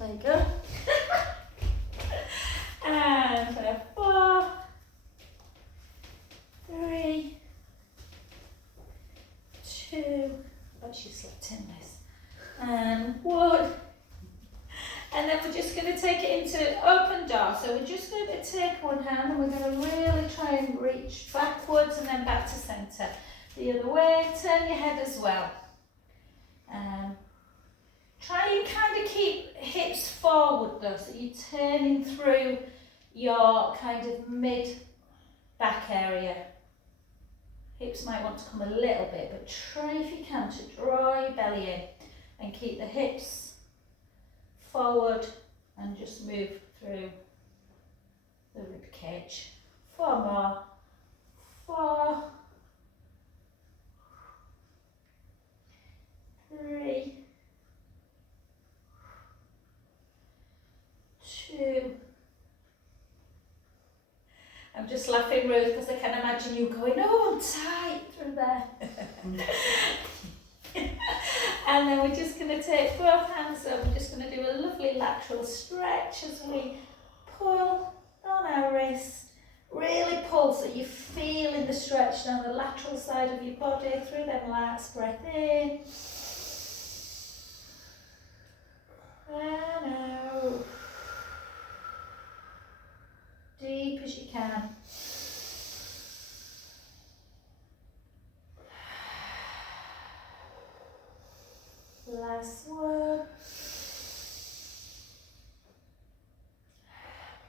There you go. And 4, 3, 2, oh, she slipped in this, and 1. And then we're just going to take it into open door. So we're just going to take one hand and we're going to really try and reach backwards and then back to centre. The other way, turn your head as well. Try and kind of keep hips forward though, so you're turning through your kind of mid-back area. Hips might want to come a little bit, but try if you can to draw your belly in and keep the hips forward and just move through the rib cage. 4 more. 4, 3, 2. I'm just laughing, Ruth, because I can imagine you going, oh, I'm tight through there. And then we're just going to take both hands up. We're just going to do a lovely lateral stretch as we pull on our wrist. Really pull so you're feeling the stretch down the lateral side of your body through them lats. Breath in. And out. Deep as you can. Last one.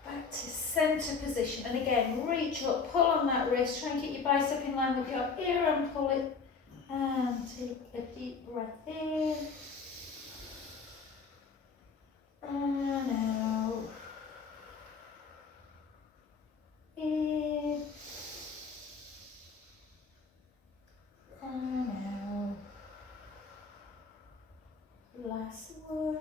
Back to centre position. And again, reach up, pull on that wrist. Try and keep your bicep in line with your ear and pull it. And take a deep breath in. And out. In. And out. Last one.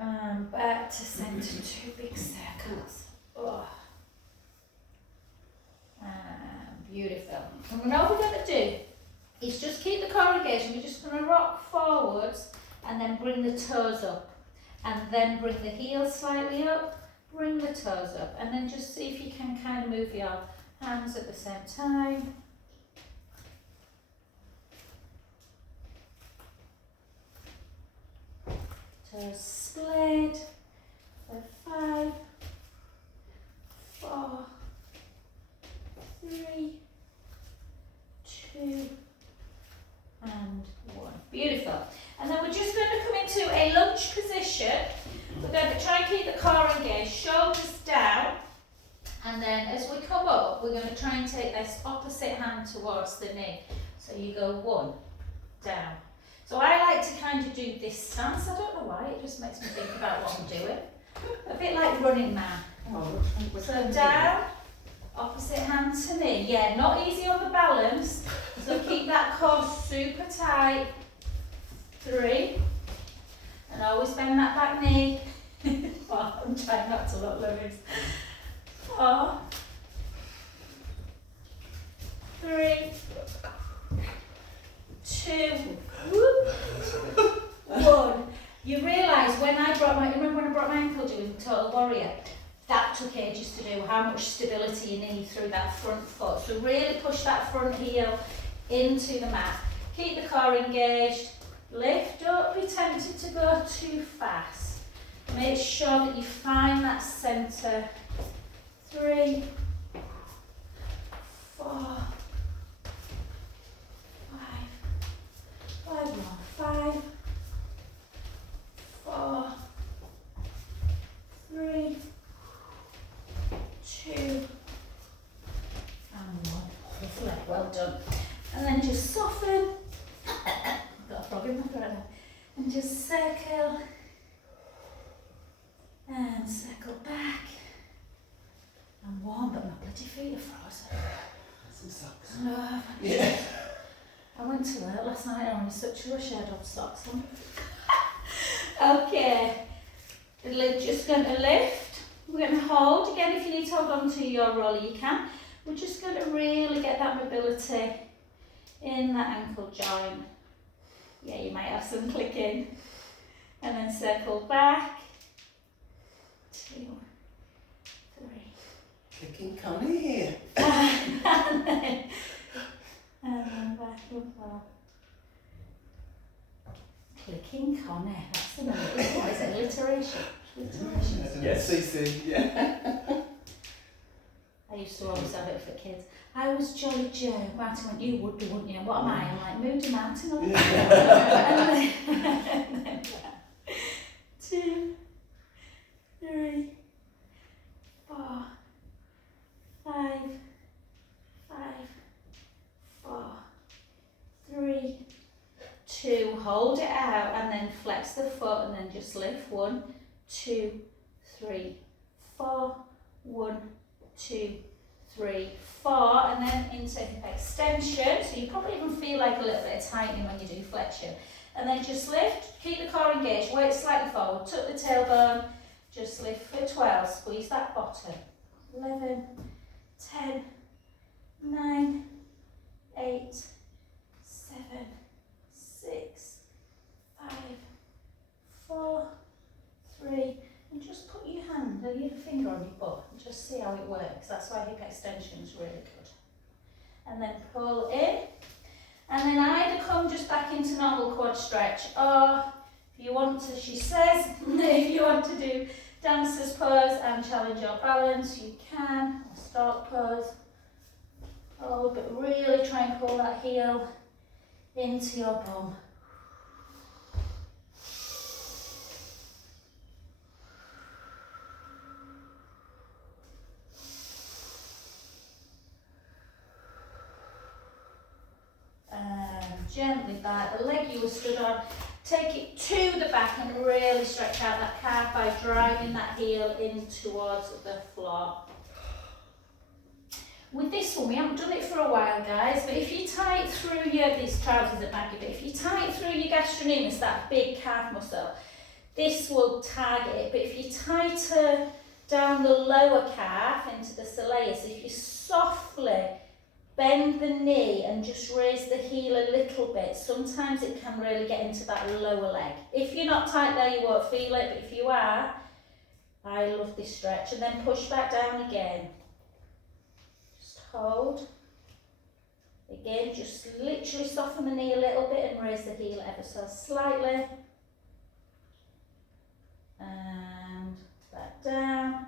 And back to centre, 2 big circles. Oh. And beautiful. And all we're going to do is just keep the core engaged. We're just going to rock forwards and then bring the toes up. And then bring the heels slightly up, bring the toes up. And then just see if you can kind of move your hands at the same time. Toes split. 5, 4, 3, 2, and 1. Beautiful. And then we're just going to come into a lunge position. We're going to try and keep the core engaged, shoulders down. And then as we come up, we're going to try and take this opposite hand towards the knee. So you go 1, down. So I like to kind of do this stance. I don't know why, it just makes me think about what I'm doing. A bit like Running Man. Oh, So down, opposite hand to knee. Yeah, not easy on the balance. So keep that core super tight. 3. And always bend that back knee. 4. I'm trying not to look loose. 4. 3. 2. 1. You realise when I brought my, remember when I brought my ankle doing Total Warrior? That took ages to do, how much stability you need through that front foot. So really push that front heel into the mat. Keep the core engaged. Lift, don't be tempted to go too fast. Make sure that you find that centre. 3, 4, 5 more. 5, 4, 3, 2, and 1. Lovely, well done. And then just soften. Got a frog in my throat now. And just circle. And circle back. I'm warm, but my bloody feet are frozen. some socks. No, Yeah. I went to work last night. I was in such a rush. I had old socks on. Okay. We're just going to lift. We're going to hold. Again, if you need to hold on to your roller, you can. We're just going to really get that mobility in that ankle joint. Yeah, you might have some clicking. And then circle back. 2, 3. Clicking Connie here. And then back and forth. Clicking Connie. That's the number, isn't it? It's alliteration. Alliteration. Yes, CC, yeah. I used to always have it for kids. I was Jolly Joe. Martin went, you would be, wouldn't you? What am I? I'm like, Moody Martin. And then 2, 3, 4, 5, 4, 3, 2. Hold it out and then flex the foot and then just lift. 1, 2, 3, 4. 1, 2, 3, 4, and then into hip extension. So you probably even feel like a little bit of tightening when you do flexion. And then just lift, keep the core engaged, weight slightly forward, tuck the tailbone, just lift for 12, squeeze that bottom. 11, 10, 9, 8, 7, 6, 5, 4, 3, and just put your hand and your finger on your butt and just see how it works. That's why hip extension is really good. And then pull in, and then either come just back into normal quad stretch, or if you want to, she says, if you want to do dancer's pose and challenge your balance, you can, or stork pose. Oh, but really try and pull that heel into your bum. Gently back, the leg you were stood on, take it to the back and really stretch out that calf by driving that heel in towards the floor. With this one, we haven't done it for a while, guys, but if you tight through these trousers at Maggie, but if you tight through your gastrocnemius, that big calf muscle, this will target it, but if you tighter down the lower calf into the soleus, if you softly bend the knee and just raise the heel a little bit, sometimes it can really get into that lower leg. If you're not tight there, you won't feel it, but if you are, I love this stretch. And then push back down again. Just hold. Again, just literally soften the knee a little bit and raise the heel ever so slightly. And back down.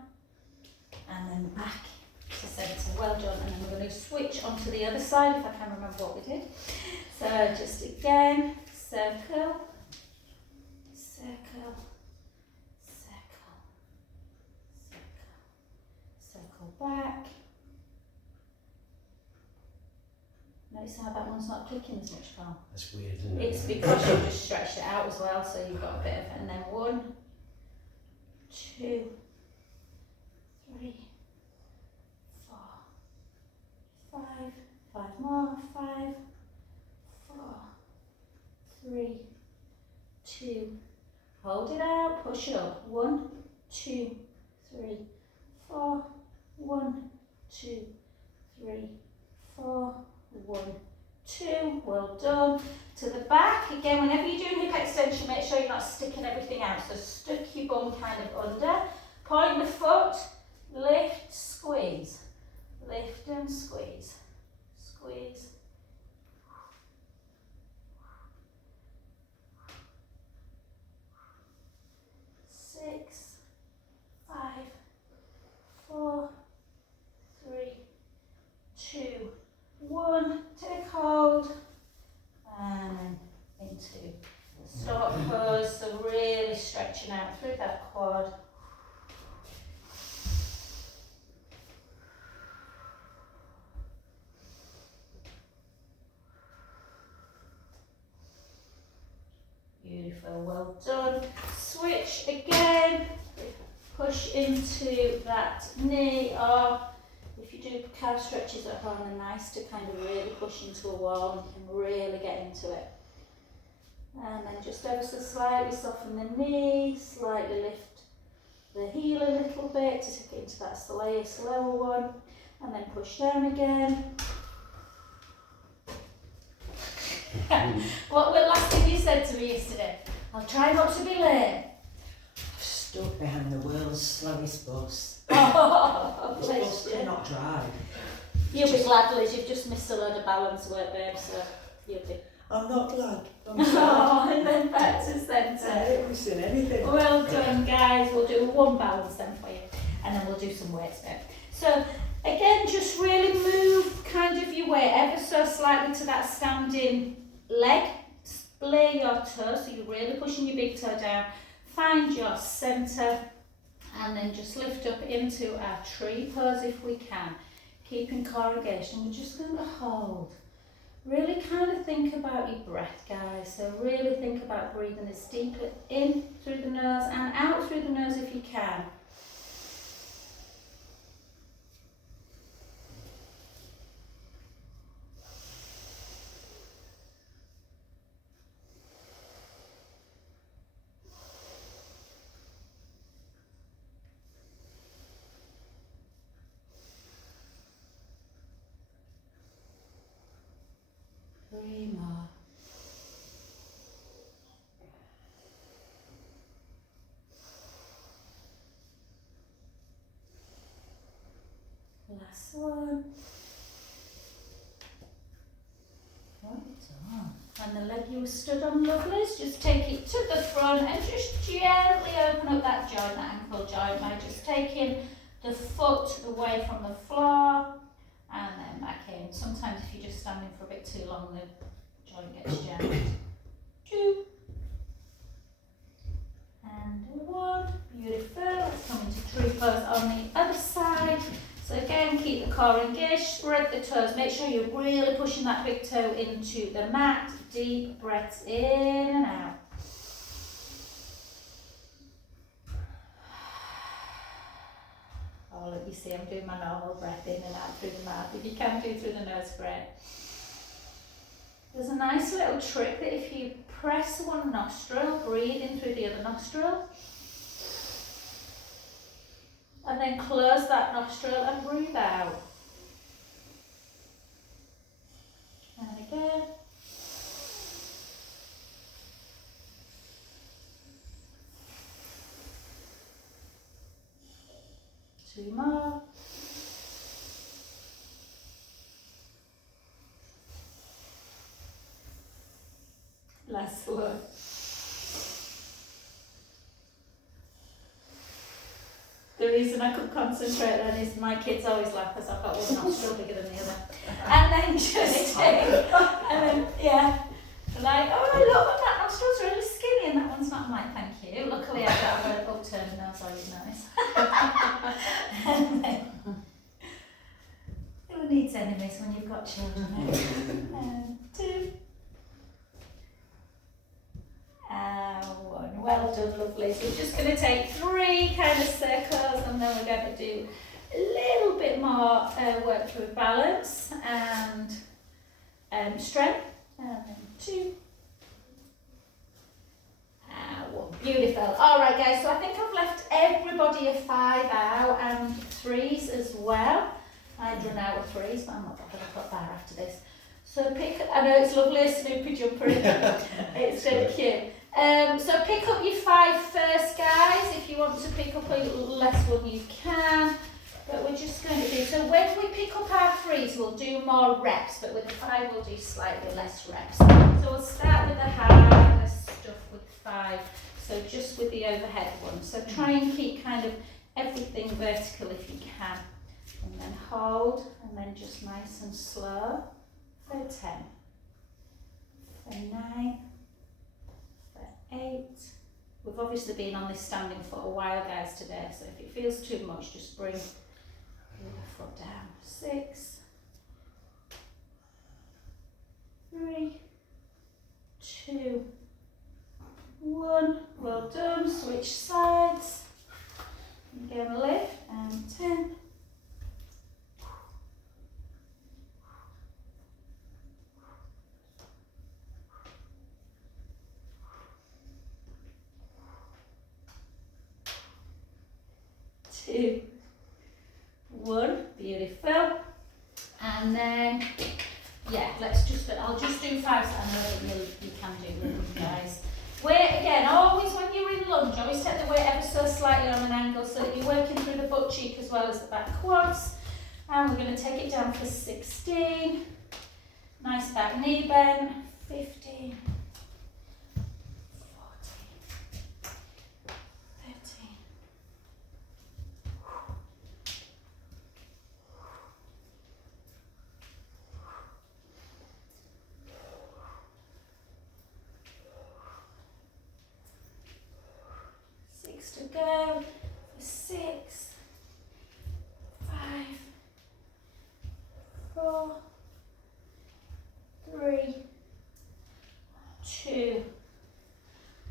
And then back to centre. Well done. And then we're going to switch onto the other side if I can remember what we did. So just again, circle, circle, circle, circle, circle back. Notice how that one's not clicking as much, Paul. That's weird, isn't it? It's because you just stretched it out as well, so you've got a bit of it. And then 1, 2, 3, 4, 5, 5 more, 5, 4, 3, 2, hold it out, push it up, 1, 2, 3, 4, 1, 2, 3, 4, 1, 2, well done. To the back, again, whenever you're doing hip extension, make sure you're not sticking everything out, so stick your bum kind of under, point the foot, lift, squeeze, lift and squeeze, squeeze. Six, 5, 4, 3, 2, 1, take hold, and into stop pose, so really stretching out through that quad. Beautiful, well done. Switch again, push into that knee, or if you do calf stretches at home, they're nice to kind of really push into a wall and you can really get into it. And then just ever so slightly soften the knee, slightly lift the heel a little bit to take it into that soleus lower one, and then push down again. What was the last thing you said to me yesterday? I'll try not to be late. behind the world's slowest bus. Oh, This bless bus you. cannot drive. You'll be glad, Liz, you've just missed a load of balance work, babe, so you'll be. I'm not glad. I'm sad. Oh, and then back to I centre. haven't missing anything. Well done, guys. We'll do one balance then for you, and then we'll do some weights, babe. So, again, just really move kind of your weight ever so slightly to that standing leg. Splay your toe, so you're really pushing your big toe down. Find your centre, and then just lift up into our tree pose if we can. Keeping core engaged, we're just going to hold. Really kind of think about your breath, guys. So really think about breathing as deeply in through the nose and out through the nose if you can. Three more. Last one. Well done. And the leg you stood on, lovelies, just take it to the front and just gently open up that joint, that ankle joint, by just taking the foot away from the floor and then back in. Sometimes if you're just standing for a bit too long, the joint gets jammed. 2 and 1. Beautiful. Let's come into tree pose on the other side. So again, keep the core engaged, spread the toes, make sure you're really pushing that big toe into the mat. Deep breaths in and out. Oh, look, you see I'm doing my normal breath in and out through the mouth. If you can do through the nose, great. There's a nice little trick that if you press one nostril, breathe in through the other nostril, and then close that nostril and breathe out. And again. Two more. Last one. The reason I could concentrate then is my kids always laugh because I've got one nostril bigger than the other. And then just and then, yeah. They're like, oh, I love it, that nostril's really skinny and that one's not. I'm like, thank you. Luckily I've got an upturned nose, always nice. And then, who needs enemies when you've got children? And 2. One. Well done, lovely. So we're just going to take 3 kind of circles and then we're going to do a little bit more work through balance and strength. And then 2. And 1. Beautiful. Alright guys, so I think I've left everybody a 5 out and 3s as well. I'd run out of 3s, but I'm not going to put that after this. So pick, I know it's lovely, a Snoopy jumper, isn't it? It's so cute. So pick up your 5 first, guys. If you want to pick up a less one, you can. But we're just going to do, so when we pick up our 3s, we'll do more reps, but with the 5, we'll do slightly less reps. So we'll start with the harder stuff with 5. So just with the overhead one. So try and keep kind of everything vertical if you can. And then hold, and then just nice and slow for 10, for 9, for 8. We've obviously been on this standing foot a while, guys, today, so if it feels too much, just bring the other foot down. 6, 3, 2, 1. Well done. Switch sides. Again, lift, and 10. 2, 1, beautiful. And then, yeah, I'll just do 5s. I know that you can do them, guys. Wait, again, always when you're in lunge, Always take the weight ever so slightly on an angle so that you're working through the butt cheek as well as the back quads. And we're going to take it down for 16. Nice back knee bend. 15. 14. 13. 6 to go. 6. 5. 4. 3. 2.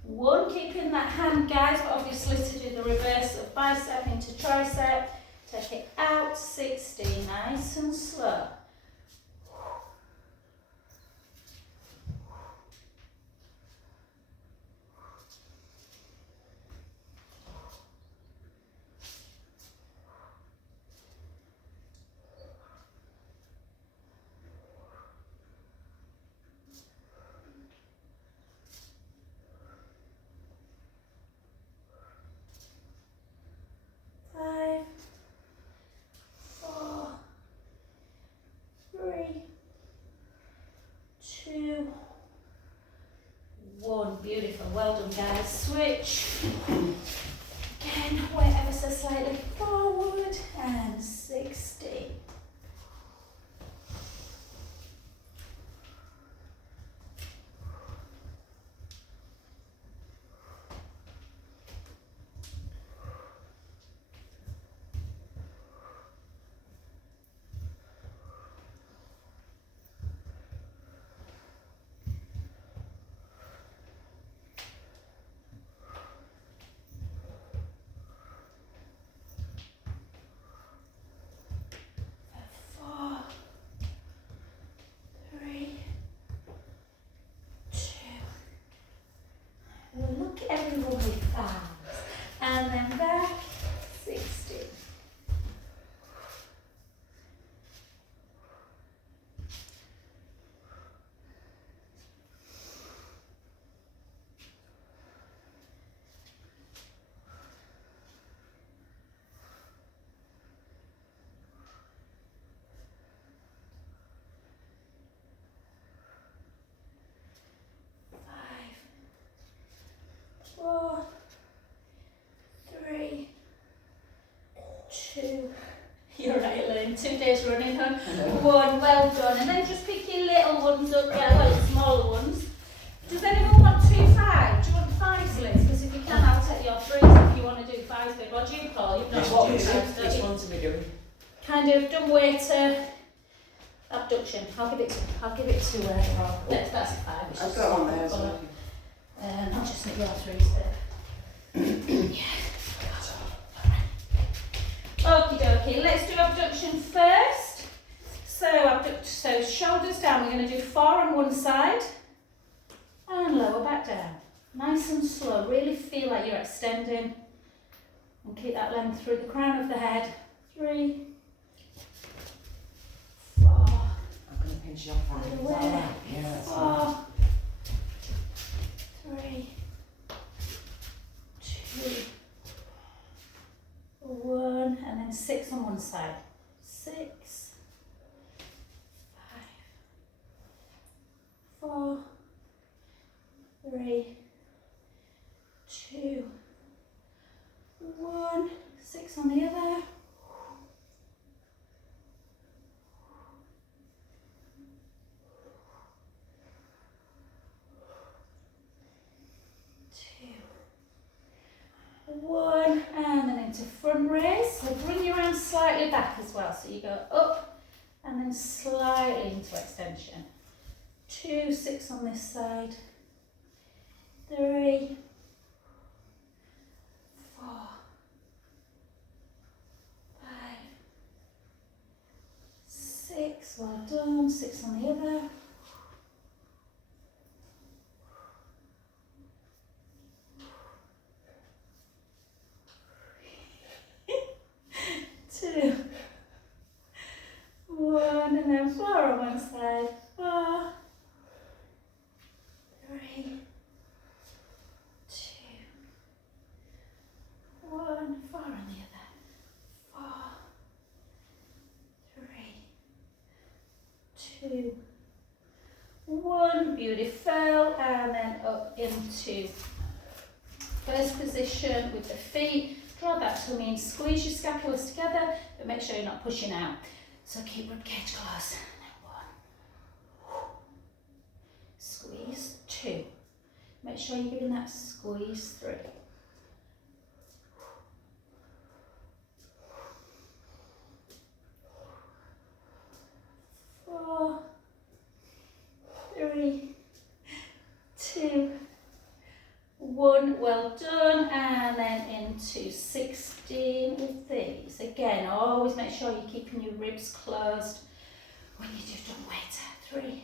1. Keeping that hand, guys, but obviously to do the reverse of bicep into tricep. Take it out. 60. Nice and slow. Beautiful, well done guys. Switch. Again, weight ever so slightly forward and 60. Look at everyone with thighs. And then back, 60. Four, 3, 2. You're right, Elaine. 2 days running, huh? 1, well done. And then just pick your little ones up, well, smaller ones. Does anyone want 2 5s? Do you want 5s, Liz? Because if you can, I'll take your 3s if you want to do 5s. But what do you call? You've not walked 5s, don't Which you? ones are we doing? Kind of dumb weight abduction. I'll give it to Rob. That's a 5. I've got one there as well. I'll just make your 3s there. Yeah. Okie dokie, let's do abduction first. So shoulders down, we're going to do 4 on one side and lower back down. Nice and slow, really feel like you're extending and keep that length through the crown of the head. 3, 4, I'm going to pinch you off on it. Is that all right? Yeah, that's 4, 3, 2, 1, and then 6 on one side. 6, 5, 4, 3, 2, 1, 6 on the other. 1, and then into front raise. So bring your arms slightly back as well. So you go up and then slightly into extension. 2, 6 on this side. 3, 4, 5, 6. Well done. 6 on the other. 2, 1, and then 4 on one side. 4, 3, 2, go, and then up into first position with the feet. Draw that tummy in, squeeze your scapulas together, but make sure you're not pushing out. So keep ribcage close. Now 1. Squeeze. 2. Make sure you're giving that squeeze. 3. 4. 3. 2. 1, well done, and then into 16 with these. Again, always make sure you're keeping your ribs closed when you do dumb weights. 3.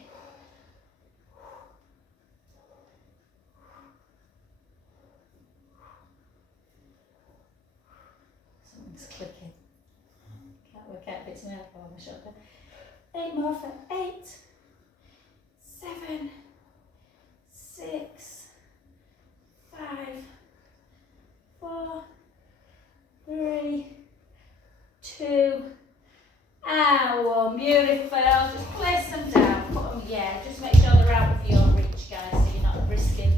's clicking. Can't work out if it's an elbow or my shoulder. 8 more for 8, 7, 6, 5, 4, 3, 2, and 1. Beautiful. Just place them down. Put them, just make sure they're out of your reach, guys, so you're not risking,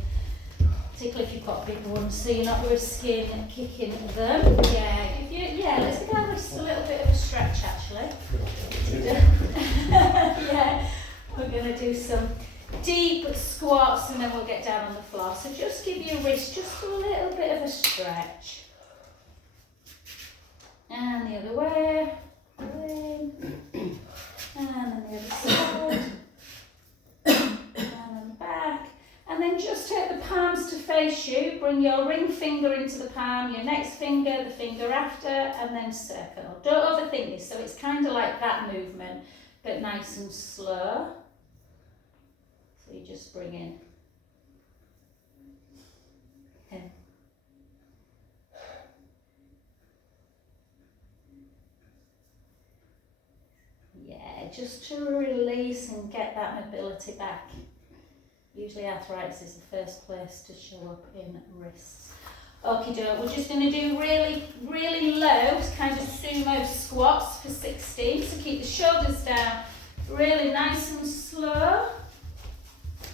particularly if you've got big ones, so you're not risking kicking them. Let's give our wrists a little bit of a stretch, actually. We're going to do some deep squats and then we'll get down on the floor. So just give your wrist just a little bit of a stretch. And the other way. And then the other side. And then back. And then just take the palms to face you. Bring your ring finger into the palm, your next finger, the finger after, and then circle. Don't overthink this. So it's kind of like that movement, but nice and slow. So you just bring in. Just to release and get that mobility back. Usually arthritis is the first place to show up in wrists. Okie doke, we're just going to do really, really low, kind of sumo squats for 16. So keep the shoulders down, really nice and slow.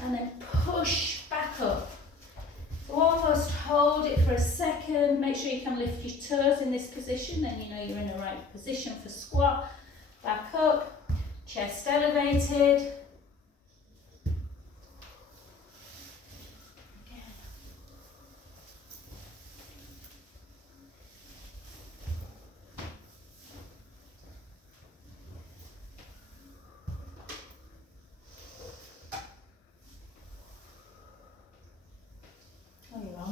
And then push back up. So almost hold it for a second. Make sure you can lift your toes in this position, then you know you're in the right position for squat. Back up, chest elevated.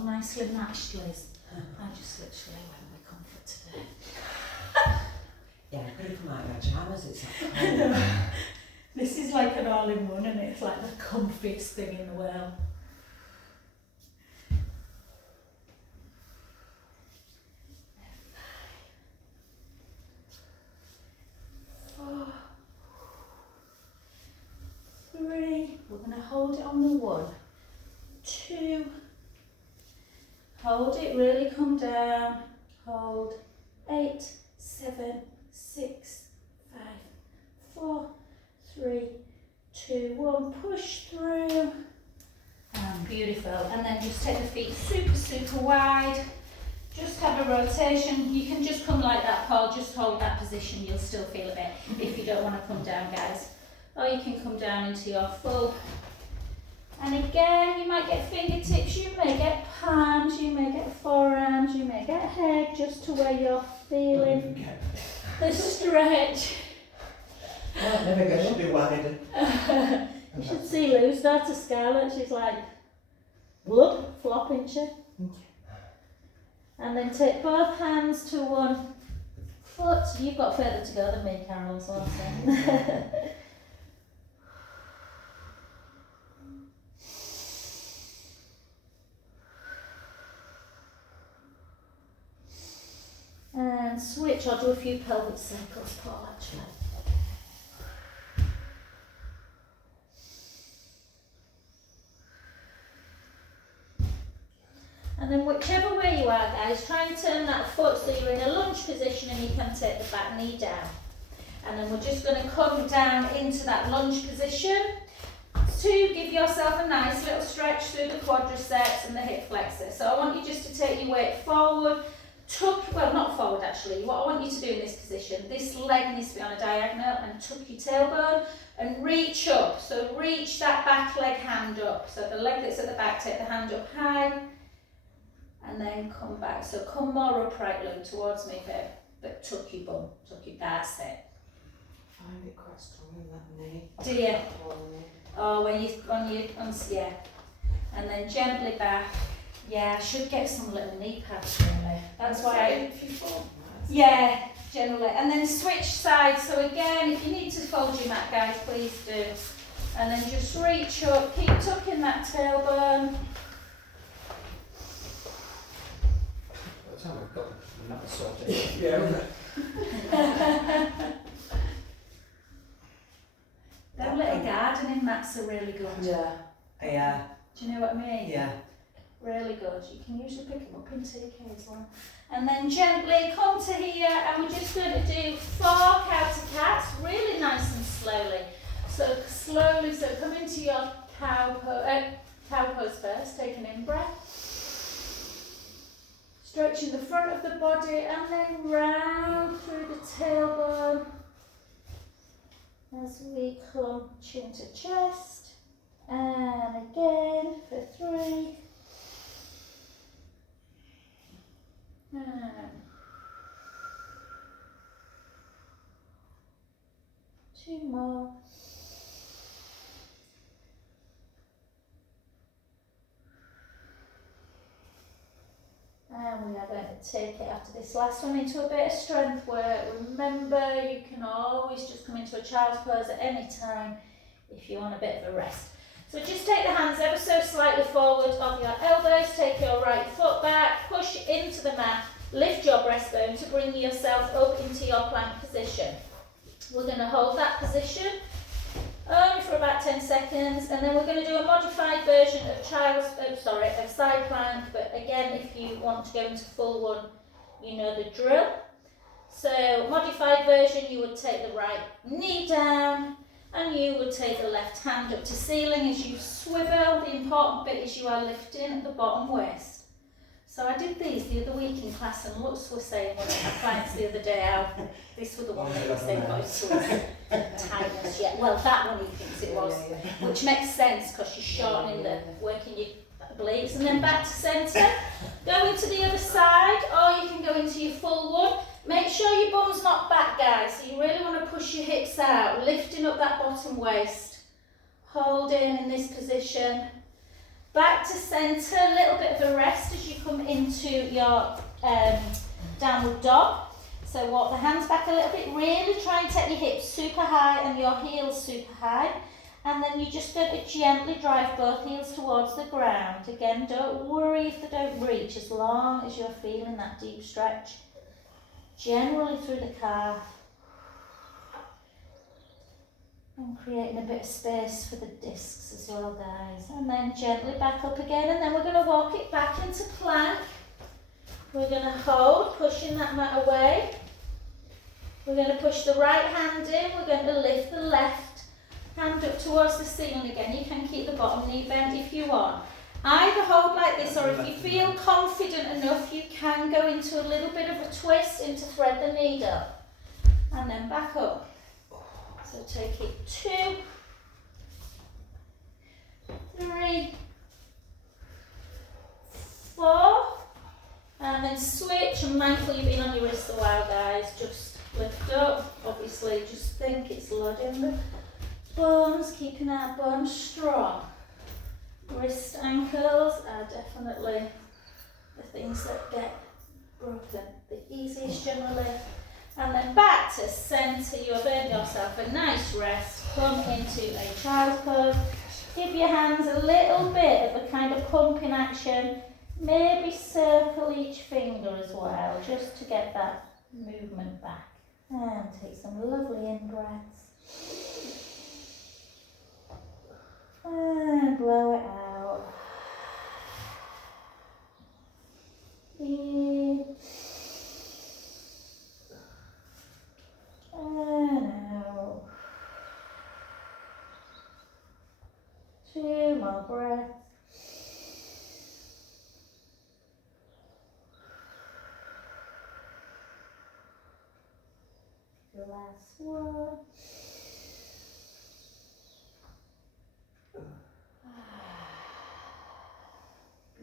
Nicely matched, Liz. I just literally went with comfort today. Yeah, I could have come out in my pyjamas, it's like cold. This is like an all-in-one and it's like the comfiest thing in the world. Four, 3, we're going to hold it on the 1, 2, hold it, really come down, hold, 8, 7, 6, 5, 4, 3, 2, 1, push through, and beautiful, and then just take the feet super, super wide, just have a rotation. You can just come like that, Paul, just hold that position, you'll still feel a bit if you don't want to come down, guys, or you can come down into your full. And again, you might get fingertips, you may get palms, you may get forearms, you may get head, just to where you're feeling the stretch. Oh, never It go. should be wider. You should see Lou start to scarlet, she's like, blood flopping she. And then take both hands to one foot. You've got further to go than me, Carol, so I'm saying. And switch, I'll do a few pelvic circles, Paul, actually. And then whichever way you are, guys, try and turn that foot so you're in a lunge position and you can take the back knee down. And then we're just going to come down into that lunge position. just to give yourself a nice little stretch through the quadriceps and the hip flexor. So I want you just to take your weight forward, tuck, well not forward actually, what I want you to do in this position, this leg needs to be on a diagonal, and tuck your tailbone and reach up. So reach that back leg hand up. So the leg that's at the back, take the hand up high and then come back. So come more upright, look towards me, babe, but tuck your bum, that's it. I find it quite strong in that knee. Do you? Oh, when you, yeah. And then gently back. Yeah, I should get some little knee pads really. That's why yeah, generally. And then switch sides. So again, if you need to fold your mat, guys, please do. And then just reach up, keep tucking that tailbone. By the time I've got another sorted. Yeah. Them little gardening mats are really good. Yeah. Yeah. Do you know what I mean? Yeah. Really good. You can usually pick them up in TK as well. And then gently come to here, and we're just going to do 4 cow-to-cats, really nice and slowly. So slowly, so come into your cow pose first, take an in-breath. Stretching the front of the body and then round through the tailbone as we come chin to chest. And again for 3. And 2 more. And we are going to take it after this last one into a bit of strength work. Remember, you can always just come into a child's pose at any time if you want a bit of a rest. So just take the hands ever so slightly forward of your elbows, take your right foot back, push into the mat, lift your breastbone to bring yourself up into your plank position. We're going to hold that position only for about 10 seconds, and then we're going to do a modified version of of side plank, but again, if you want to go into full one, you know the drill. So modified version, you would take the right knee down, and you would take the left hand up to ceiling as you swivel. The important bit is you are lifting at the bottom waist. So I did these the other week in class, and Lutz was saying one of my clients the other day how this was the one that was saying got his tightness. Yeah, well that one he thinks it was, which makes sense because you're shortening the working your obliques. And then back to centre. Go into the other side, or you can go into your full one. Make sure your bum's not back, guys. So you really want to push your hips out, lifting up that bottom waist. Holding in this position. Back to centre, a little bit of a rest as you come into your downward dog. So walk the hands back a little bit, really try and take your hips super high and your heels super high. And then you're just going to gently drive both heels towards the ground. Again, don't worry if they don't reach, as long as you're feeling that deep stretch. Generally through the calf. And creating a bit of space for the discs as well, guys. And then gently back up again, and then we're going to walk it back into plank. We're going to hold, pushing that mat away. We're going to push the right hand in. We're going to lift the left hand up towards the ceiling again. You can keep the bottom knee bent if you want. Either hold like this, or if you feel confident enough, you can go into a little bit of a twist into thread the needle. And then back up. So take it 2, 3, 4, and then switch. I'm mindful you've been on your wrist a while, guys. Just lift up. Obviously, just think it's loading the bones, keeping our bones strong. Wrist ankles are definitely the things that get broken the easiest generally. And then back to centre. You have earned yourself a nice rest. Come into a child's pose. Give your hands a little bit of a kind of pumping action. Maybe circle each finger as well, just to get that movement back. And take some lovely in-breaths. And blow it out. In. And out. the last one.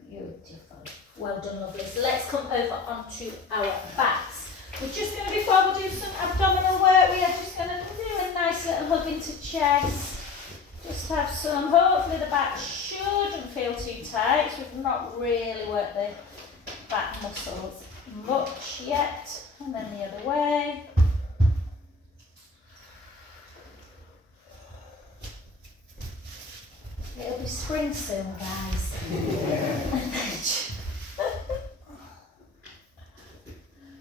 Beautiful. Well done, lovely. So let's come over onto our backs. We're just going to, before we do some abdominal work, we are just going to do a nice little hug into chest. Just have some, hopefully the back shouldn't feel too tight. So we've not really worked the back muscles much yet. And then the other way. It'll be spring soon, guys.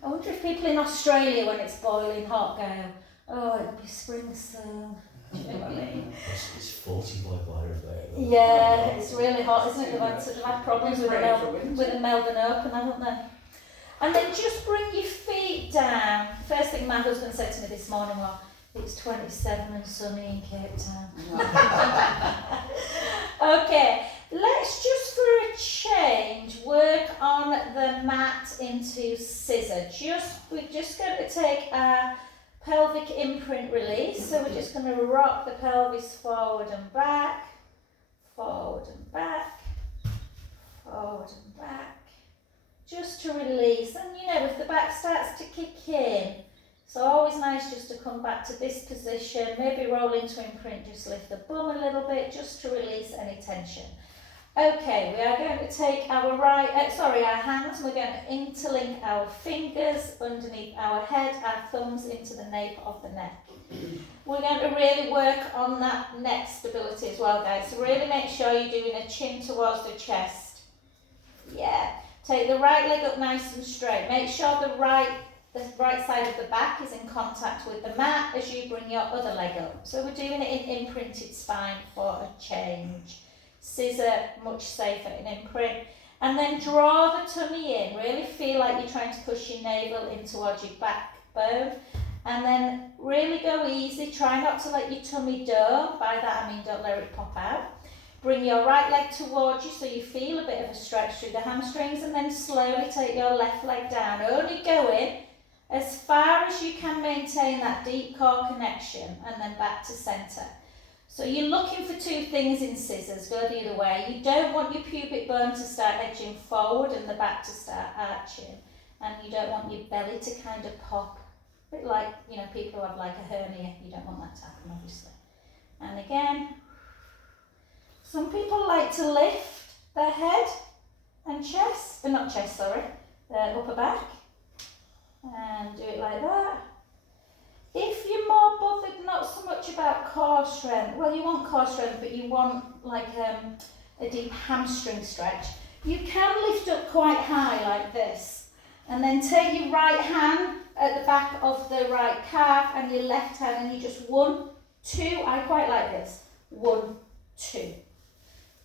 I wonder if people in Australia, when it's boiling hot, go, oh, it'll be spring soon. Do you know what I mean? It's 40 by there. Yeah, it's really hot, isn't it? They've had problems with the Melbourne Open, haven't they? And then just bring your feet down. First thing my husband said to me this morning was, it's 27 and sunny in Cape Town. Okay, let's just for a change work on the mat into scissor. We're just going to take our pelvic imprint release. So we're just going to rock the pelvis forward and back, forward and back, forward and back. Just to release. And you know, if the back starts to kick in, it's always nice just to come back to this position, maybe roll into imprint, just lift the bum a little bit, just to release any tension. Okay, we are going to take our our hands, we're going to interlink our fingers underneath our head, our thumbs into the nape of the neck. We're going to really work on that neck stability as well, guys. So really make sure you're doing a chin towards the chest. Yeah. Take the right leg up nice and straight. Make sure the right side of the back is in contact with the mat as you bring your other leg up. So we're doing it in imprinted spine for a change. Scissor, much safer in imprint. And then draw the tummy in. Really feel like you're trying to push your navel in towards your backbone. And then really go easy. Try not to let your tummy dome. By that I mean don't let it pop out. Bring your right leg towards you so you feel a bit of a stretch through the hamstrings, and then slowly take your left leg down. Only going as far as you can maintain that deep core connection, and then back to centre. So you're looking for two things in scissors, go the other way. You don't want your pubic bone to start edging forward and the back to start arching, and you don't want your belly to kind of pop. A bit like, you know, people who have like a hernia, you don't want that to happen obviously. And again, some people like to lift their head and chest, their upper back, and do it like that. If you're more bothered not so much about core strength, well, you want core strength, but you want like a deep hamstring stretch, you can lift up quite high like this, and then take your right hand at the back of the right calf and your left hand, and you just 1, 2, I quite like this, 1, 2.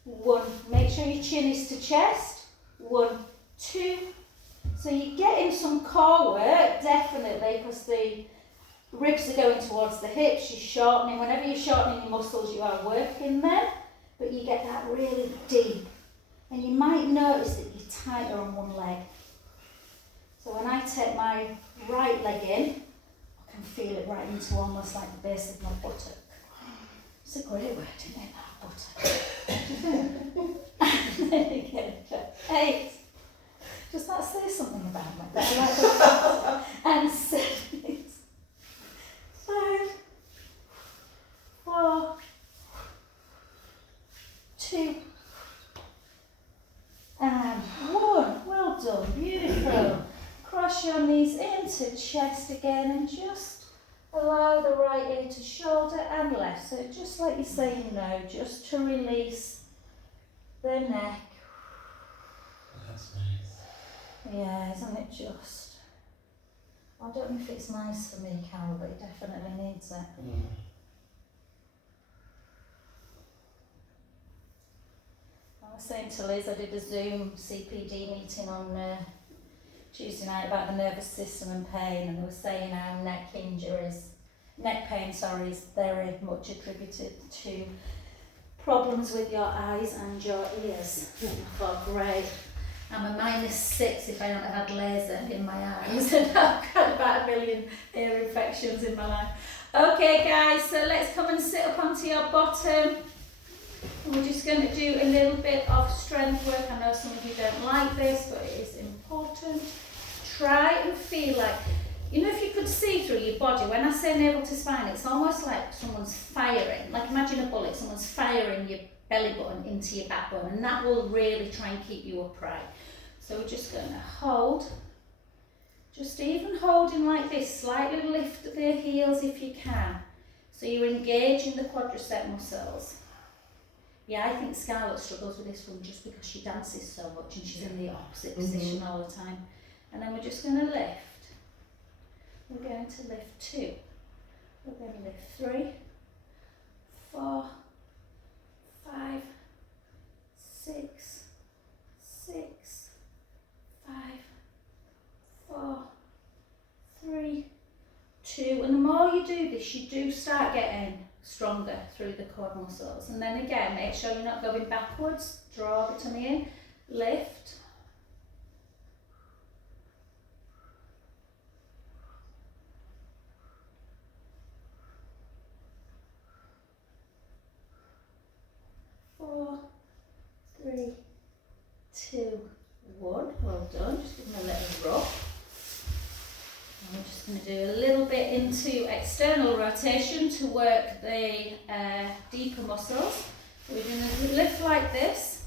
1, make sure your chin is to chest, 1, 2. So you're getting some core work, definitely, because the ribs are going towards the hips, you're shortening. Whenever you're shortening your muscles, you are working them, but you get that really deep. And you might notice that you're tighter on one leg. So when I take my right leg in, I can feel it right into almost like the base of my buttock. It's a great word, isn't it, that buttock? And then again, 8. Does that say something about me? That I like the and 7, 5, 4, 2, and 1. Well done, beautiful. Cross your knees into chest again, and just allow the right ear to shoulder and left. So just like you're saying no, just to release the neck. That's nice. Yeah, isn't it just? I don't know if it's nice for me, Carol, but it definitely needs it. I was saying to Liz, I did a Zoom CPD meeting on Tuesday night about the nervous system and pain, and they were saying how neck pain is very much attributed to problems with your eyes and your ears. I thought, great. I'm a -6 if I hadn't had laser in my eyes, and I've had about 1 million ear infections in my life. Okay guys, so let's come and sit up onto your bottom. And we're just going to do a little bit of strength work. I know some of you don't like this, but it is important. Try and feel like, you know, if you could see through your body, when I say navel to spine, it's almost like someone's firing. Like imagine a bullet, someone's firing your belly button into your backbone, and that will really try and keep you upright. So we're just going to hold, just even holding like this, slightly lift the heels if you can. So you're engaging the quadricep muscles. Yeah, I think Scarlett struggles with this one just because she dances so much and she's in the opposite position all the time. And then we're just going to lift. We're going to lift 2. We're going to lift 3, 4, 5, 6, 6, 5, 4, 3, 2. And the more you do this, you do start getting stronger through the quad muscles. And then again, make sure you're not going backwards. Draw the tummy in, lift. Four, 3, 2, 1. Well done. Just give them a little rub. And we're just going to do a little bit into external rotation to work the deeper muscles. So we're going to lift like this.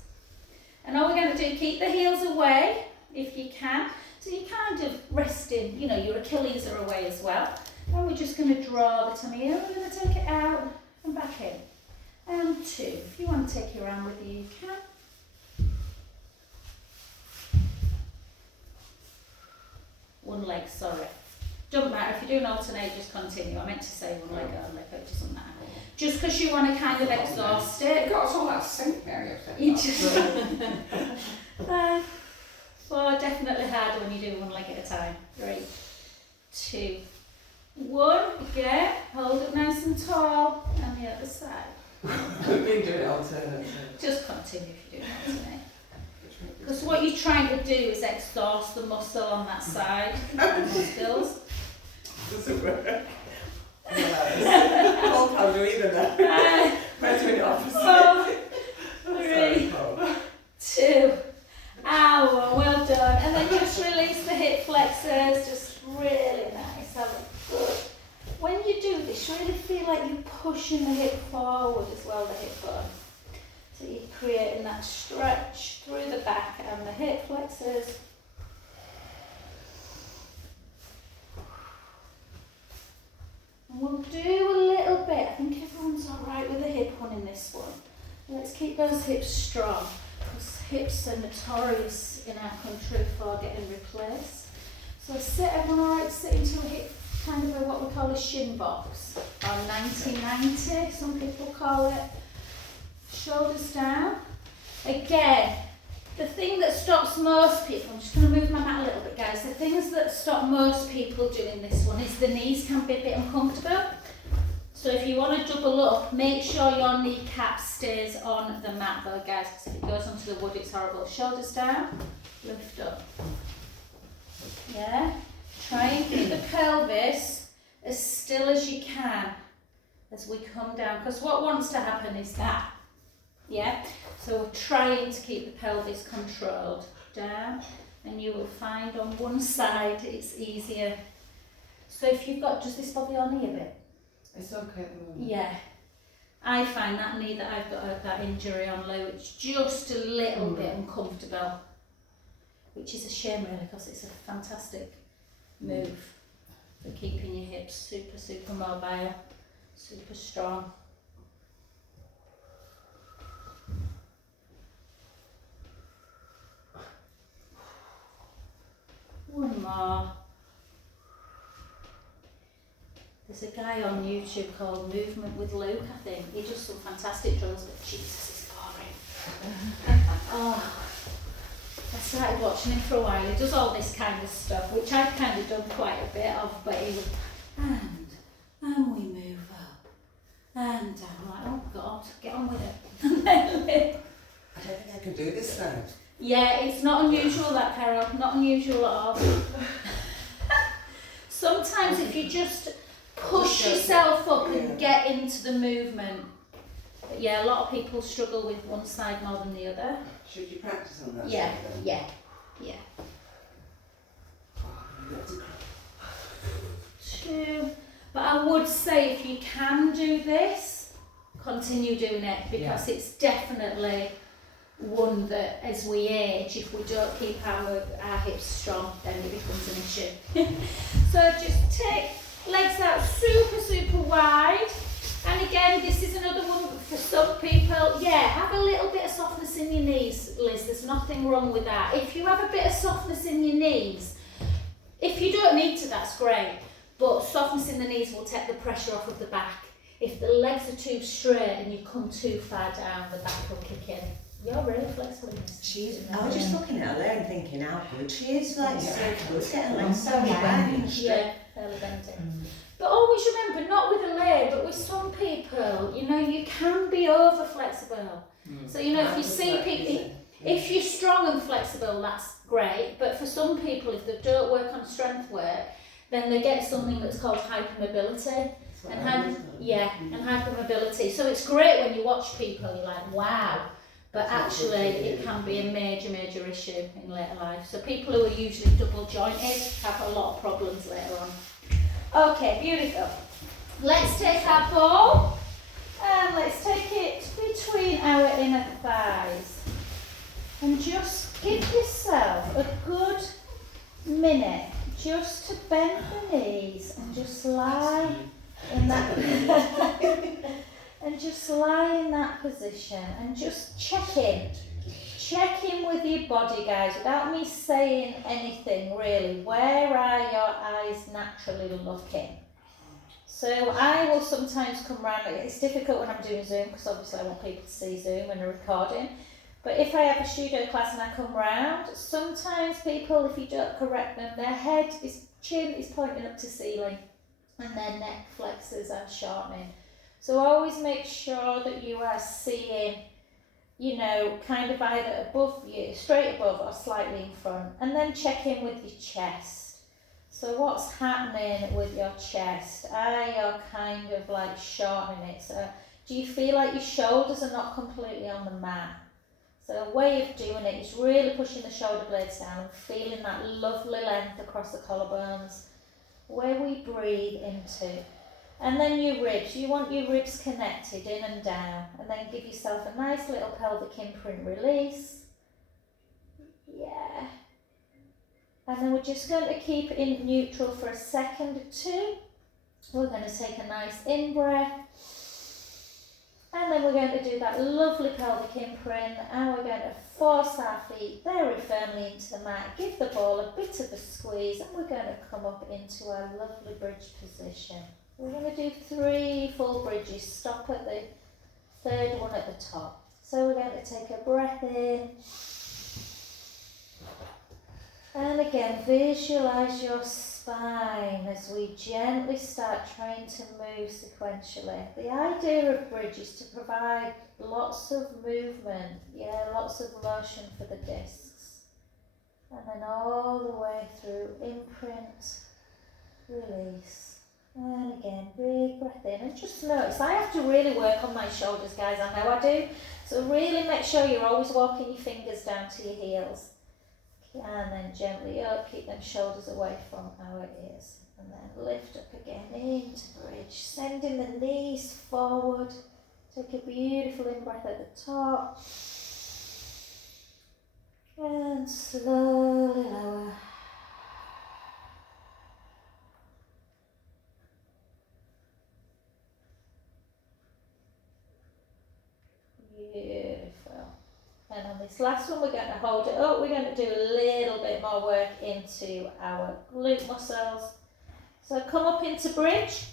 And all we're going to do, keep the heels away if you can. So you're kind of resting, you know, your Achilles are away as well. And we're just going to draw the tummy in. We're going to take it out and back in. And 2. If you want to take your arm with you, you can. 1 leg, sorry. Doesn't matter, if you do an alternate, just continue. I meant to say 1 leg only, but it doesn't matter. Just because you want to kind of exhaust it. You got us all that sink, Mary. You just... 4, definitely harder when you do 1 leg at a time. 3, 2, 1. Again, hold it nice and tall. And the other side. We've been doing alternate. Just continue if you do an alternate. Because what you're trying to do is exhaust the muscle on that side. Muscles. Doesn't work. All can't do either now. We're doing it opposite. 4, 3, 2. Ow, well done. And then just release the hip flexors. Just really nice. Have a good. When you do this, really feel like you're pushing the hip forward as well, the hip bone. So you're creating that stretch through the back and the hip flexors. And we'll do a little bit. I think everyone's alright with the hip one in this one. Let's keep those hips strong, because hips are notorious in our country for getting replaced. So sit everyone alright, sit into a hip, kind of what we call a shin box, or 90-90, some people call it. Shoulders down. Again, the thing that stops most people, I'm just going to move my mat a little bit guys, the things that stop most people doing this one is the knees can be a bit uncomfortable. So if you want to double up, make sure your kneecap stays on the mat though guys, because if it goes onto the wood it's horrible. Shoulders down, lift up. Yeah, try and keep the pelvis as still as you can as we come down, because what wants to happen is that. Yeah, so we're trying to keep the pelvis controlled down, and you will find on one side it's easier. So if you've got, does this bother your knee a bit? It's okay at the moment. Yeah, I find that knee that I've got that injury on low, it's just a little bit uncomfortable, which is a shame really, because it's a fantastic move for keeping your hips super mobile, super strong. One more. There's a guy on YouTube called Movement with Luke, I think. He does some fantastic drills, but Jesus, it's boring. Oh, I started watching him for a while. He does all this kind of stuff, which I've kind of done quite a bit of, but he would, and we move up, and down. I'm like, oh God, get on with it. I don't think I can do this now. Yeah, it's not unusual that, Carol, not unusual at all. Sometimes if you just push yourself up and get into the movement. But yeah, a lot of people struggle with one side more than the other. Should you practice on that Yeah, side then? yeah. Two. But I would say if you can do this, continue doing it, because it's definitely one that as we age, if we don't keep our hips strong, then it becomes an issue. So just take legs out super wide. And again, this is another one for some people. Yeah, have a little bit of softness in your knees, Liz. There's nothing wrong with that. If you have a bit of softness in your knees, if you don't need to, that's great. But softness in the knees will take the pressure off of the back. If the legs are too straight and you come too far down, the back will kick in. You're really flexible in this. I was just looking at her there and thinking how good she is, like so good, getting like so Yeah. bang. Yeah, fairly bending. But always remember, not with a lay, but with some people, you know, you can be over flexible. So, you know, if you see people, if you're strong and flexible, that's great. But for some people, if they don't work on strength work, then they get something that's called hypermobility. And hypermobility. So it's great when you watch people, you're like, wow. But actually, it can be a major issue in later life. So people who are usually double jointed have a lot of problems later on. Okay, beautiful. Let's take our ball and let's take it between our inner thighs. And just give yourself a good minute just to bend the knees and just lie in that and just lie in that position and just check in with your body, guys, without me saying anything really. Where are your eyes naturally looking? So I will sometimes come round. It's difficult when I'm doing Zoom because obviously I want people to see Zoom and a recording. But if I have a studio class and I come round, sometimes people, if you don't correct them, their chin is pointing up to ceiling and their neck flexors are shortening. So always make sure that you are seeing, you know, kind of either above you, straight above or slightly in front. And then check in with your chest. So what's happening with your chest? Are you kind of like shortening it? So do you feel like your shoulders are not completely on the mat? So a way of doing it is really pushing the shoulder blades down and feeling that lovely length across the collarbones where we breathe into. And then your ribs, you want your ribs connected in and down, and then give yourself a nice little pelvic imprint release. Yeah. And then we're just going to keep it in neutral for a second or two. We're going to take a nice in-breath. And then we're going to do that lovely pelvic imprint, and we're going to force our feet very firmly into the mat, give the ball a bit of a squeeze, and we're going to come up into our lovely bridge position. We're going to do 3 full bridges, stop at the third one at the top. So we're going to take a breath in. And again, visualise your spine as we gently start trying to move sequentially. The idea of bridge is to provide lots of movement, lots of motion for the discs. And then all the way through, imprint, release. And again, big breath in, and just notice, I have to really work on my shoulders, guys, I know I do. So really make sure you're always walking your fingers down to your heels. And then gently up, keep them shoulders away from our ears. And then lift up again into bridge, sending the knees forward. Take a beautiful in-breath at the top. And slowly lower. Beautiful. And on this last one, we're going to hold it up. We're going to do a little bit more work into our glute muscles. So come up into bridge.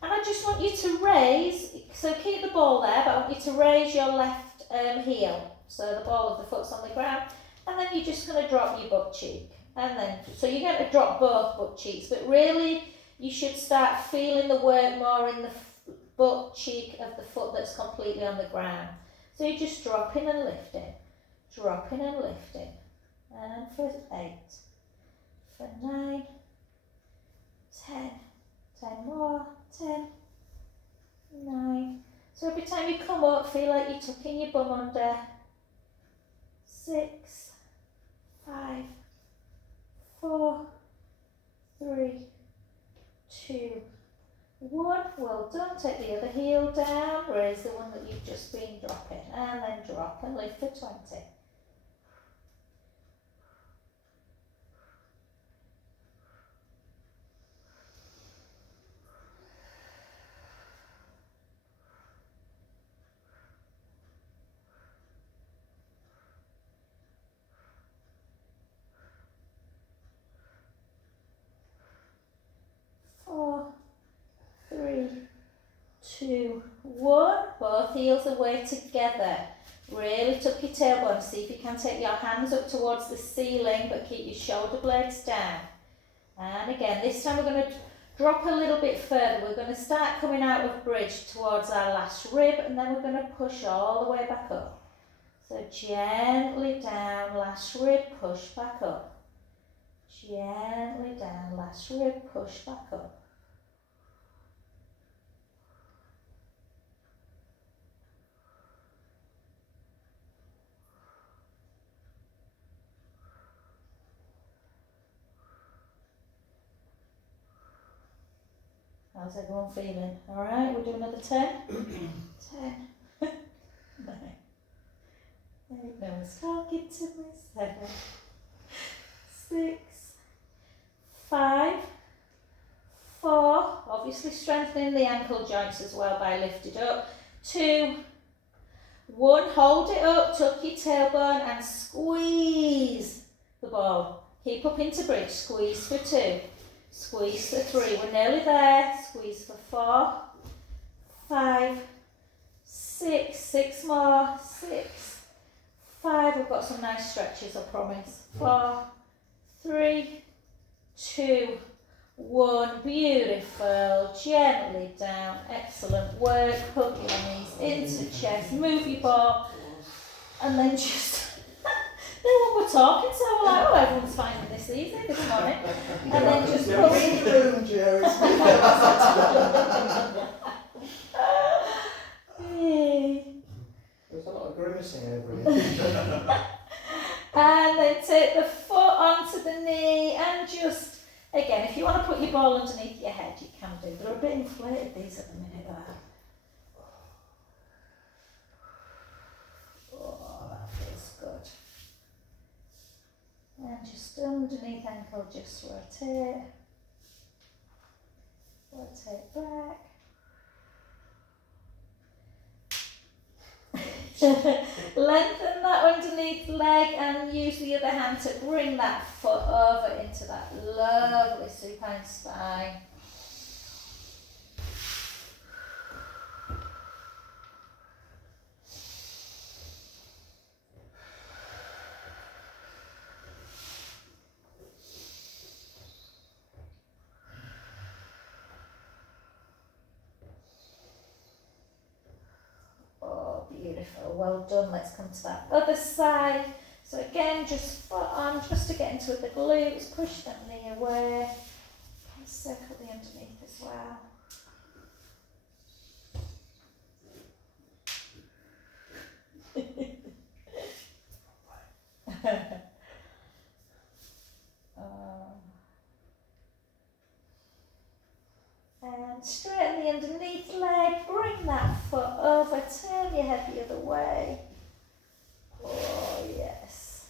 And I just want you to raise, so keep the ball there, but I want you to raise your left heel. So the ball of the foot's on the ground. And then you're just going to drop your butt cheek. And then, so you're going to drop both butt cheeks. But really, you should start feeling the work more in the butt cheek of the foot that's completely on the ground. So you're just dropping and lifting. dropping and lifting. And for 8, for 9, 10, 10 more, 10, 9. So every time you come up, feel like you're tucking your bum under. 6, 5, 4, 3, 2, 1. Well done. Take the other heel down, raise the one that you've just been dropping, and then drop and lift for 20. Four, 3, 2, 1. Both heels away together. Really tuck your tailbone. See if you can take your hands up towards the ceiling, but keep your shoulder blades down. And again, this time we're going to drop a little bit further. We're going to start coming out of bridge towards our last rib, and then we're going to push all the way back up. So gently down, last rib, push back up. Gently down, last rib, push back up. How's everyone feeling? Alright, we'll do another 10. 10. 9. 8. No one's talking to me. 7. 6. 5. 4. Obviously strengthening the ankle joints as well by lifting up. 2. 1. Hold it up, tuck your tailbone and squeeze the ball. Keep up into bridge. Squeeze for 2. Squeeze for 3, we're nearly there. Squeeze for 4, 5, 6, 6 more, 6, 5. We've got some nice stretches, I promise. 4, 3, 2, 1. Beautiful. Gently down. Excellent work. Hug your knees into chest. Move your ball. And then just... No one were talking, so we're like, oh, everyone's finding this easy this morning. And then just pull in the room, Jerry. There's a lot of grimacing over here. And then take the foot onto the knee and just, again, if you want to put your ball underneath your head, you can do. They're a bit inflated, these at the minute, though. Oh, that feels good. And just underneath ankle, just rotate. Rotate back. Lengthen that underneath leg and use the other hand to bring that foot over into that lovely supine spine. Beautiful, well done. Let's come to that other side. So again, just foot on, just to get into the glutes, push that knee away, and circle the underneath as well. And straighten the underneath leg, bring that foot over, turn your head the other way. Oh, yes.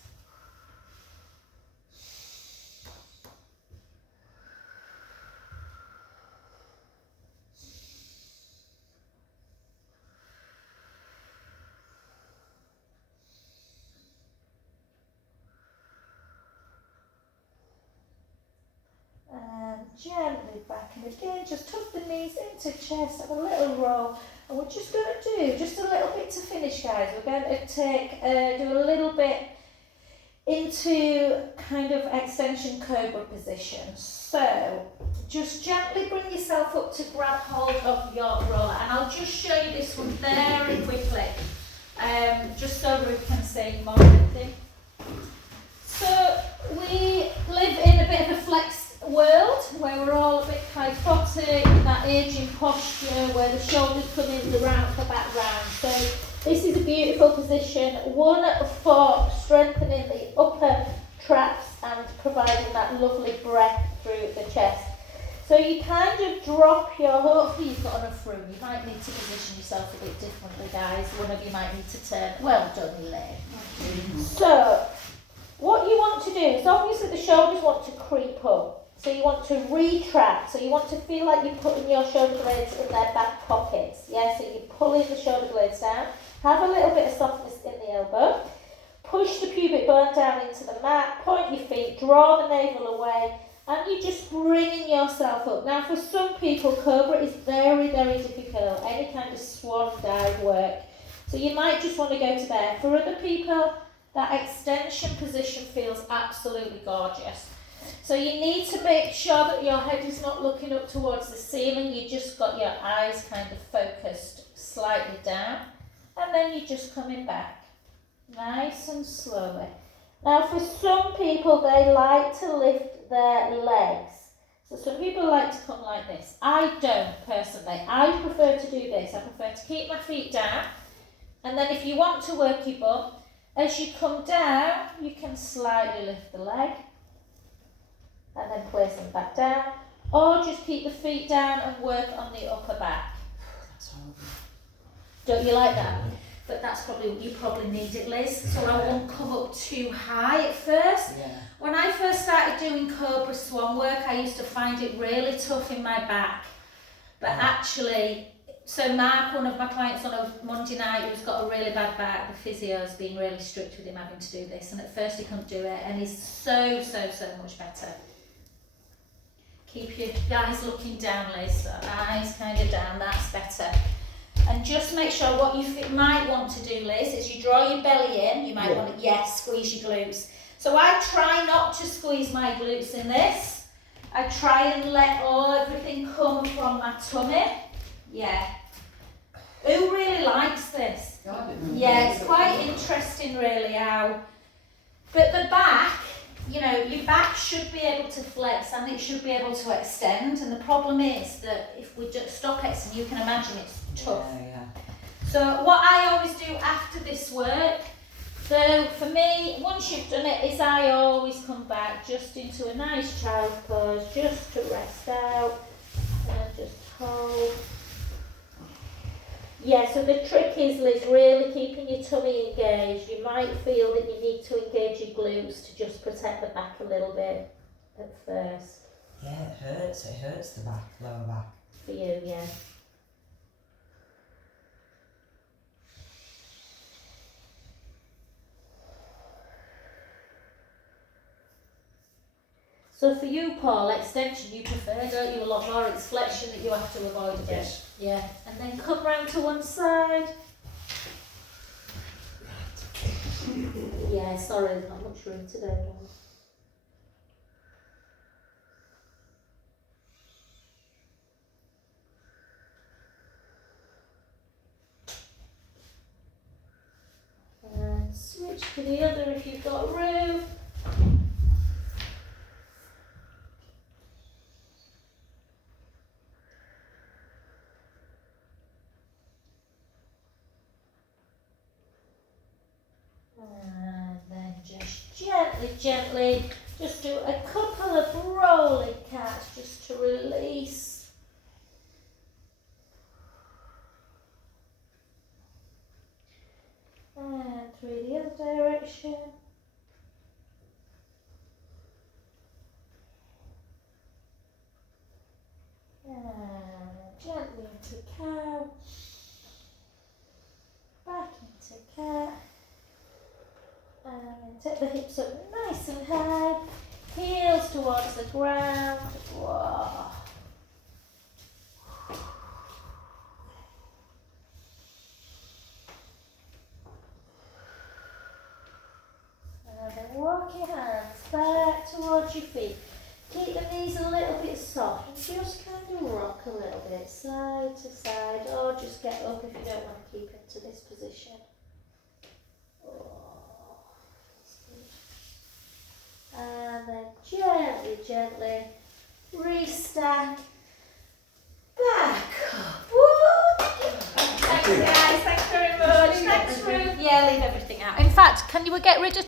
And gently back and again, just tuck the knees into chest, have a little roll. And we're just going to do just a little bit to finish, guys. We're going to take, do a little bit into kind of extension cobra position. So just gently bring yourself up to grab hold of your roller. And I'll just show you this one very quickly. just so Ruth can see more of it. So we live in a bit of a flexed world where we're all a bit kyphotic, that aging posture where the shoulders come in the back round. So this is a beautiful position, one for strengthening the upper traps and providing that lovely breath through the chest. So you kind of drop your, hopefully you've got enough room, you might need to position yourself a bit differently guys, one of you might need to turn, well done Elaine. So, what you want to do is obviously the shoulders want to creep up, so you want to retract, so you want to feel like you're putting your shoulder blades in their back pockets, yeah, so you're pulling the shoulder blades down, have a little bit of softness in the elbow, push the pubic bone down into the mat, point your feet, draw the navel away, and you're just bringing yourself up. Now for some people, Cobra is very, very difficult, any kind of swan dive work. So you might just want to go to there. For other people, that extension position feels absolutely gorgeous. So you need to make sure that your head is not looking up towards the ceiling, you just got your eyes kind of focused slightly down. And then you're just coming back, nice and slowly. Now for some people, they like to lift their legs. So some people like to come like this. I don't personally. I prefer to do this. I prefer to keep my feet down. And then if you want to work your bum, as you come down, you can slightly lift the leg. And then place them back down. Or just keep the feet down and work on the upper back. That's horrible. Don't you like that? But that's probably, you probably need it, Liz, so I won't come up too high at first. Yeah. When I first started doing Cobra Swan work, I used to find it really tough in my back. But actually, so Mark, one of my clients on a Monday night, who's got a really bad back, the physio's been really strict with him having to do this, and at first he couldn't do it, and he's so much better. Keep your eyes looking down, Liz, so eyes kind of down, that's better. And just make sure what you might want to do, Liz, is you draw your belly in, you might want to, yes, squeeze your glutes. So I try not to squeeze my glutes in this. I try and let everything come from my tummy. Yeah. Who really likes this? Yeah, it's quite interesting really how, but the back, you know, your back should be able to flex and it should be able to extend, and the problem is that if we just stop extending, you can imagine it's tough. Yeah. So what I always do after this work, so for me, once you've done it, is I always come back just into a nice child's pose, just to rest out, and just hold. Yeah, so the trick is, Liz, really keeping your tummy engaged. You might feel that you need to engage your glutes to just protect the back a little bit at first. Yeah, it hurts the back, lower back. For you, yeah. So for you, Paul, extension you prefer, don't you, a lot more? It's flexion that you have to avoid a bit. Yes. Yeah, and then come round to one side. Yeah, sorry, there's not much room today, Paul. And switch to the other if you've got room. And then just gently, just do a couple of rolling cats just to release. And through the other direction. And gently into cow. Back into cat. And take the hips up nice and high, heels towards the ground. Whoa. And then walk your hands back towards your feet. Keep the knees a little bit soft and just kind of rock a little bit side to side, or just get up if you don't want to keep into this position. And then gently, gently restack. Back up. Woo! Thanks guys, thanks very much. Thanks Ruth. Yeah, leave everything out. In fact, can you get rid of